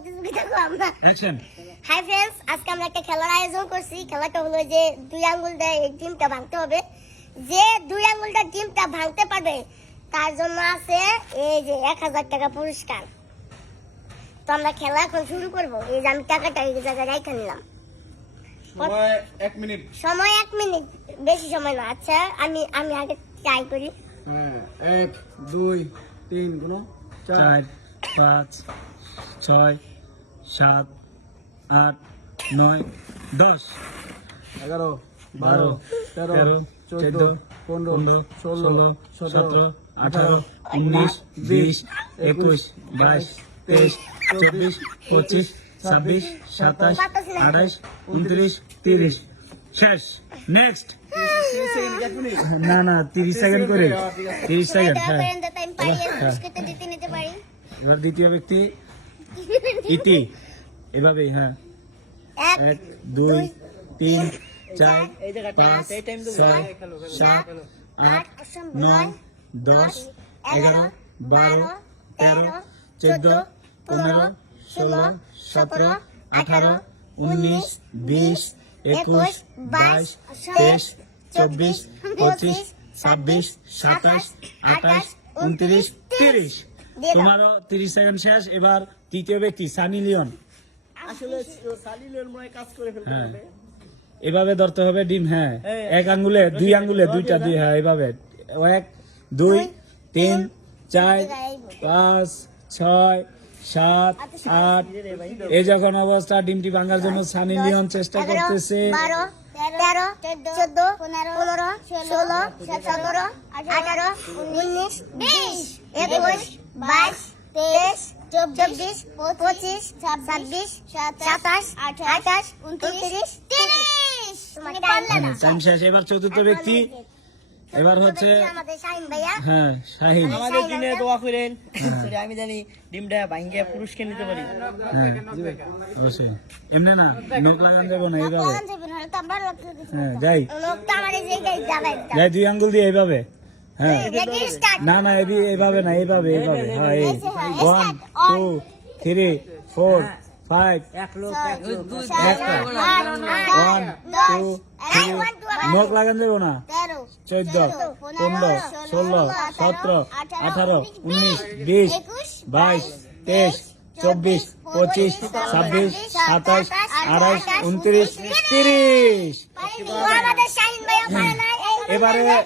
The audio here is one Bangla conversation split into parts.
প্রতিযোগিতা আমরা হাই ফ্রেন্ডস আজকে আমরা একটা খেলার আয়োজন করছি খেলাটা হলো যে দুই আঙ্গুল দিয়ে ডিমটা ভাঙতে হবে যে দুই আঙ্গুলটা ডিমটা ভাঙতে পারবে তার জন্য আছে এই যে এক হাজার টাকা পুরস্কার তো আমরা খেলা এখন শুরু করব এই যে আমি টাকাটা এই জায়গায় নিলাম সময় এক মিনিট সময় এক মিনিট বেশি সময় না আচ্ছা আমি আমি আগে ট্রাই করি হ্যাঁ এক দুই তিন কোনো চার চার পাঁচ ছয় সাত আট নয় দশ। এগারো বারো তেরো চোদ্দ পনেরো ষোলো সতেরো আঠারো উনিশ বিশ একুশ বাইশ তেইশ চব্বিশ পঁচিশ ছাব্বিশ সাতাশ আঠাশ উনত্রিশ তিরিশ। শেষ। নেক্সট। না না তিরিশ সেকেন্ড করে। তিরিশ সেকেন্ড হ্যাঁ। পারি হ্যাঁ। এবার দ্বিতীয় ব্যক্তি ইতি। এভাবেই হ্যাঁ। এক এক দুই তিন চার পাঁচ ছয় সাত আট নয় দশ এগারো বারো তেরো চোদ্দ পনেরো ষোলো সতেরো আঠারো উনিশ বিশ একুশ বাইশ তেইশ চব্বিশ পঁচিশ ছাব্বিশ সাতাশ আঠাশ উনত্রিশ তিরিশ। তোমারও তিরিশ সেকেন্ড শেষ এবার তৃতীয় ব্যক্তি সানি লিওন। আসলে সালিলের মনে কাজ করে ফেলতে হ্যাঁ। হবে। এভাবে ধরতে হবে ডিম হ্যাঁ। এক আঙ্গুলে দুই আঙ্গুলে দুইটা দুই হ্যাঁ এভাবে। এক দুই তিন চার পাঁচ ছয় সাত আট। এই যখন অবস্থা ডিমটি ভাঙার জন্য সানি লিওন চেষ্টা করতেছে। তেরো চোদ্দ পনেরো ষোলো সতেরো আঠারো উনিশ বিশ একুশ বাইশ তেইশ চব্বিশ পঁচিশ ছাব্বিশ সাতাশ আঠাশ উনত্রিশ তিরিশ। তুমি পারলে না। টাইম শেষ। এবার চতুর্থ ব্যক্তি। এবার হচ্ছে আমাদের হ্যাঁ শাহিন আমাদের দিনে দোয়া করেন। আমি জানি ডিমটা ভাঙ্গে পুরস্কার নিতে পারি। হ্যাঁ অবশ্যই। এমনি না নোট লাগান যাব না এইভাবে। হ্যাঁ যাই দুই আঙ্গুল দিয়ে এইভাবে। হ্যাঁ না না এবি এইভাবে না এইভাবে এইভাবে হ্যাঁ এই one two three four five one two three নখ লাগান যাব না চোদ্দ পনেরো ষোলো সতেরো আঠারো উনিশ বিশ বাইশ তেইশ চব্বিশ পঁচিশ ছাব্বিশ সাতাশ আঠাশ উনত্রিশ তিরিশ এবারে-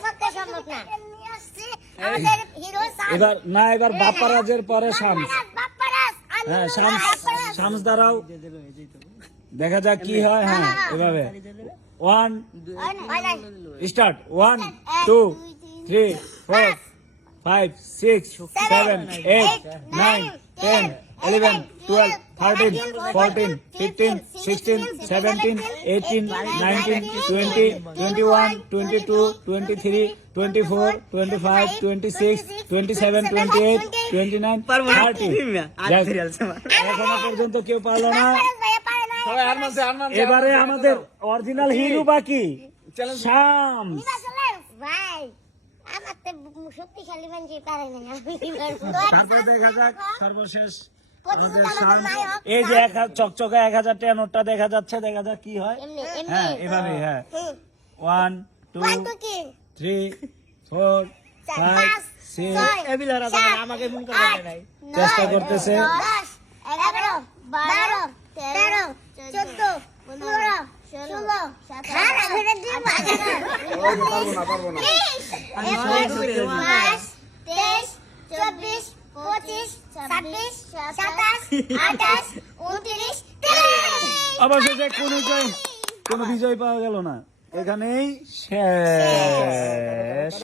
এবার না এবার বাপ্পারাজের পরে শামস। হ্যাঁ শামস শামস দ্বারাও দেখা যাক কি হয় হ্যাঁ এভাবে। One start one two three four five six seven eight nine ten eleven twelve thirteen fourteen fifteen sixteen seventeen eighteen nineteen twenty twenty one twenty two twenty three twenty four twenty five twenty six twenty seven twenty eight twenty nine thirty এখনও পর্যন্ত কেউ পারল না। এবারে আমাদের অরিজিনাল হিরো বাকি তো শক্তিশালী মানুষ পারে না তারপরে দেখা যাক সর্বশেষ এই যে এক হাজার চকচকা এক হাজার টাকা নোটটা দেখা যাচ্ছে দেখা যাক কি হয়। হ্যাঁ এভাবে হ্যাঁ। One two three four five six আমাকে চেষ্টা করতেছে। বারো তেরো চোদ্দ পনেরো ষোলো তেইশ চব্বিশ পঁচিশ ছাব্বিশ সাতাশ আঠাশ উনত্রিশ অবশেষে কোনো জয়? কোনো বিজয় পাওয়া গেল না। এখানেই শেষ।